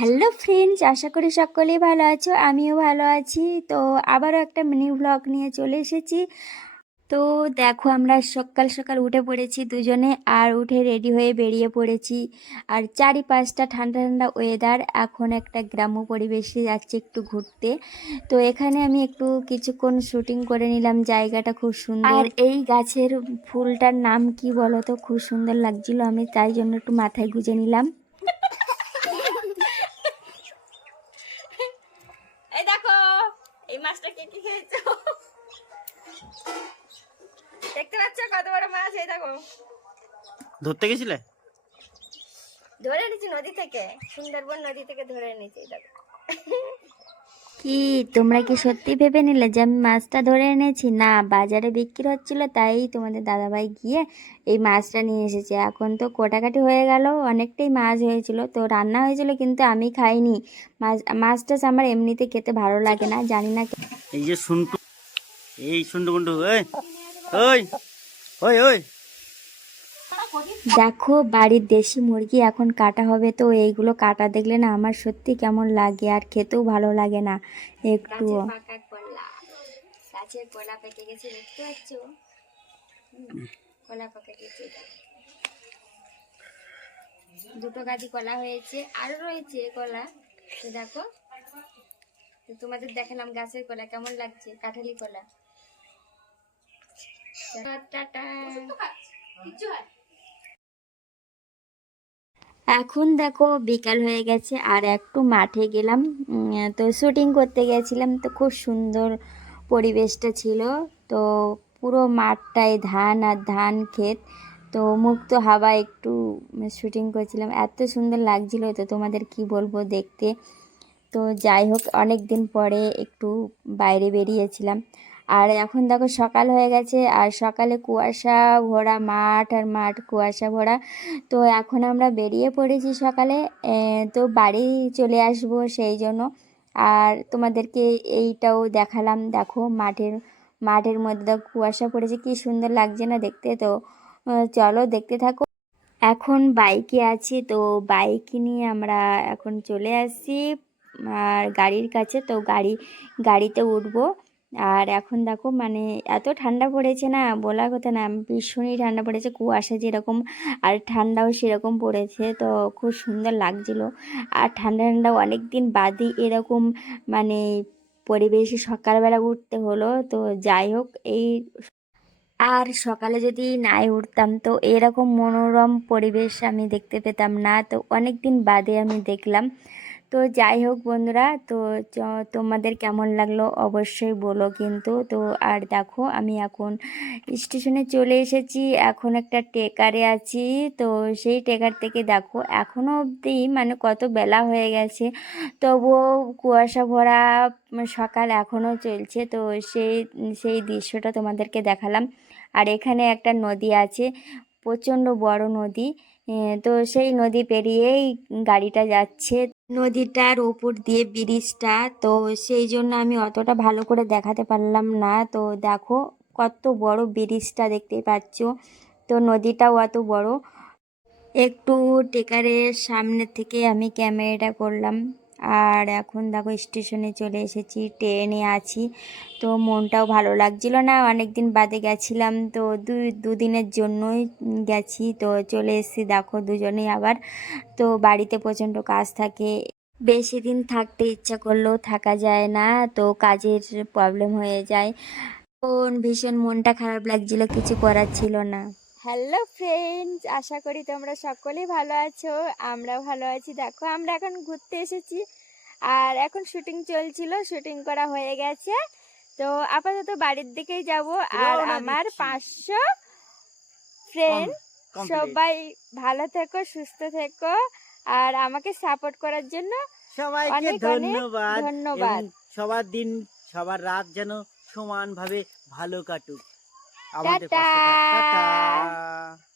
Hello friends আশা করি সকলেই ভালো আছো, আমিও ভালো আছি। তো আবারও একটা মিনি ব্লগ নিয়ে চলে এসেছি। তো দেখো, আমরা সকাল সকাল উঠে পড়েছি দুজনে, আর উঠে রেডি হয়ে বেরিয়ে পড়েছি। আর চারিপাশটা ঠান্ডা ঠান্ডা ওয়েদার এখন একটা গ্রাম্য পরিবেশে যাচ্ছি একটু ঘুরতে। তো এখানে আমি একটু কিছুক্ষণ শুটিং করে নিলাম, জায়গাটা খুব সুন্দর। আর এই গাছের ফুলটার নাম কি বলো তো? খুব সুন্দর লাগছিল, আমি তাই জন্য একটু মাথায় গুঁজে নিলাম। কে দেখতে পাচ্ছ কত বড় মাছ? এই দেখো। ধরতে গেছিলে? ধরে এনেছি নদী থেকে সুন্দরবন নদী থেকে ধরে এনেছি দেখো। কি, তোমরা কি সত্যি ভেবে নিলে যে আমি মাছটা ধরে এনেছি? না, বাজারে বিক্রি হচ্ছিল, তাই তোমাদের দাদাভাই গিয়ে এই মাছটা নিয়ে এসেছে। এখন তো কোটাকাটি হয়ে গেল, অনেকটাই মাছ হয়েছিল। তো রান্না হয়েছিল, কিন্তু আমি খাইনি। মাছ মাছটা আমার এমনিতে খেতে ভালো লাগে না, জানি না এই যে শুন্টু এই শুন্টু ওই ওই ওই ওই। দেখো বাড়ির দেশি মুরগি এখন কাটা হবে তো এইগুলো কাটা দেখলে না আমার সত্যি কেমন লাগে আর খেতেও ভালো লাগে না। একটুও। গাছের কলা। পেকে গেছে দেখতে পাচ্ছ? কলা পেকে গেছে দুটো গাছি কলা হয়েছে আরও রয়েছে কলা। তো দেখো তো তোমাদের দেখালাম গাছের কলা কেমন লাগছে? কাঁঠালি কলা। টাটা। এখন দেখো বিকাল হয়ে গেছে আর একটু মাঠে গেলাম। তো শুটিং করতে গেছিলাম তো খুব সুন্দর পরিবেশটা ছিল। তো পুরো মাঠটায় ধান আর ধান ক্ষেত। তো মুক্ত হাওয়া একটু শুটিং করছিলাম। এত সুন্দর লাগছিল তো তোমাদের কি বলব দেখতে। তো যাই হোক অনেক দিন পরে একটু বাইরে বেরিয়েছিলাম। আর এখন দেখো সকাল হয়ে গেছে, আর সকালে কুয়াশা ভরা মাঠ আর মাঠ কুয়াশা ভরা। তো এখন আমরা বেরিয়ে পড়েছি সকালে তো বাড়ি চলে আসব সেই জন্য। আর তোমাদেরকে এইটাও দেখালাম, দেখো মাঠের মাঠের মধ্যে দেখো কুয়াশা পড়েছে, কি সুন্দর লাগছে না দেখতে। তো চলো দেখতে থাকো। এখন বাইকে আছি, তো বাইক নিয়ে আমরা এখন চলে আসছি, আর গাড়ির কাছে, তো গাড়ি, গাড়িতে উঠবো। আর এখন দেখো মানে এত ঠান্ডা পড়েছে না, বলার কথা না, ভীষণই ঠান্ডা পড়েছে, কুয়াশা যেরকম আর ঠান্ডাও সেরকম পড়েছে, তো খুব সুন্দর লাগছিল। আর ঠান্ডা ঠান্ডা অনেক দিন বাদে এরকম মানে পরিবেশে সকালবেলা উঠতে হলো, তো যাই হোক এই আর সকালে যদি নাই উঠতাম, তো এরকম মনোরম পরিবেশ আমি দেখতে পেতাম না, তো অনেক দিন বাদে আমি দেখলাম। তো যাই হোক বন্ধুরা, তো তোমাদের কেমন লাগল অবশ্যই বলো কিন্তু। তো আর দেখো, আমি এখন স্টেশনে চলে এসেছি, এখন একটা টেকারে আছি। তো সেই টেকার থেকে দেখো এখনও অবধি মানে কত বেলা হয়ে গেছে। তবুও কুয়াশা ভরা সকাল এখনও চলছে। তো সেই সেই দৃশ্যটা তোমাদেরকে দেখালাম। আর এখানে একটা নদী আছে, প্রচণ্ড বড় নদী। তো সেই নদী পেরিয়েই গাড়িটা যাচ্ছে। নদীটার ওপর দিয়ে ব্রিজটা, তো সেই জন্য আমি অতটা ভালো করে দেখাতে পারলাম না। তো দেখো কত বড় ব্রিজটা দেখতে পাচ্ছ। তো নদীটাও অত বড়। একটু টেকারের সামনে থেকে আমি ক্যামেরাটা করলাম। আর এখন দেখো স্টেশনে চলে এসেছি, ট্রেনে আছি। তো মনটাও ভালো লাগছিল না অনেক দিন বাদে গেছিলাম। তো দুই দুদিনের জন্যই গেছি, তো চলে এসেছি দেখো দুজনেই আবার। তো বাড়িতে প্রচণ্ড কাজ থাকে, বেশি দিন থাকতে ইচ্ছা করলেও থাকা যায় না, তো কাজের প্রবলেম হয়ে যায়। ভীষণ মনটা খারাপ লাগছিল, কিছু করার ছিল না। হ্যালো ফ্রেন্ডস আশা করি তোমরা সকলেই ভালো আছো। আমরা ভালো আছি। দেখো আমরা এখন ঘুরতে এসেছি। আর এখন শুটিং চলছিল শুটিং করা হয়ে গেছে। তো আপাতত বাড়ির দিকেই যাব। আর আমার পাঁচশো ফ্রেন্ড সবাই ভালো থেকো সুস্থ থেকো। আর আমাকে সাপোর্ট করার জন্য সবাইকে ধন্যবাদ। ধন্যবাদ। সবার দিন সবার রাত যেন সমানভাবে ভালো কাটুক। আমাদের পাশে থাক। টাটা। টাটা